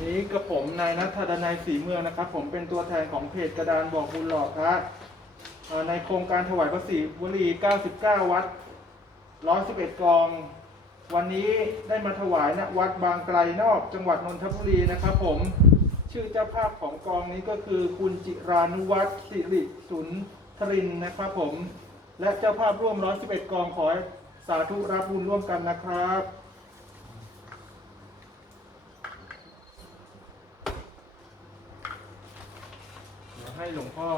นี้กับผมนายนัทดนายศรีเมืองนะครับ ผมเป็นตัวแทนของเพจกระดานบอกบุญหลอกครับเอ่อในโครงการถวายพระศรีบุรี 99 วัด 111 กอง วันนี้ได้มาถวายณวัดบางไกลนอกจังหวัดนนทบุรีนะครับผมชื่อเจ้าภาพของกองนี้ก็คือคุณจิรานุวัฒน์สิริสุนทรินนะครับผม และเจ้าภาพร่วม 111 กองขอสาธุรับบุญร่วมกันนะครับ เดี๋ยว ให้หลวงพ่อ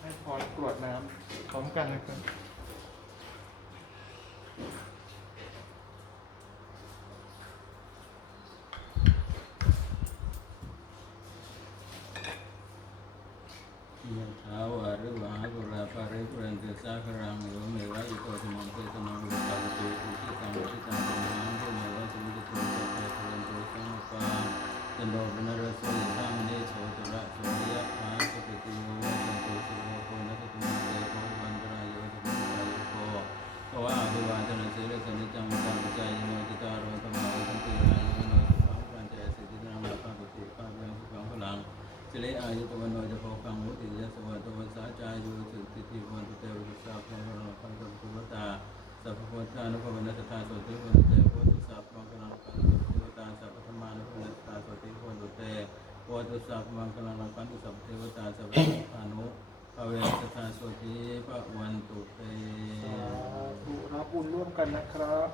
ให้พรกรวดน้ำพร้อมกันนะครับยะถาวาริวหาปุราปาริปุเรนติสาครังโยเมวะอิโตทินังเตตนังอุปกาปติอุทิตังอุทิตังตุมังเมวะสมิจตุสัพเพปุเรนตุสังปาจันโดปนรสโย สิเลอายุตวันโนจะพอฟังมุติยะสวัสดิ์วันสาจายุสุติติวันตุเตวิสาพระวรพันธุภูวตาสัพพพุทธานุภวนัสตาสติวันตุเตโพตุสัพพมังคลังปันตุวตาสัพพธรรมานุภวนัสตาสติวันตุเตโพตุสัพพมังคลังปันตุสัพเทวตาสัพพธานุภเวนัสตาสติปะวันตุเตสาธุรับบุญร่วมกันนะครับ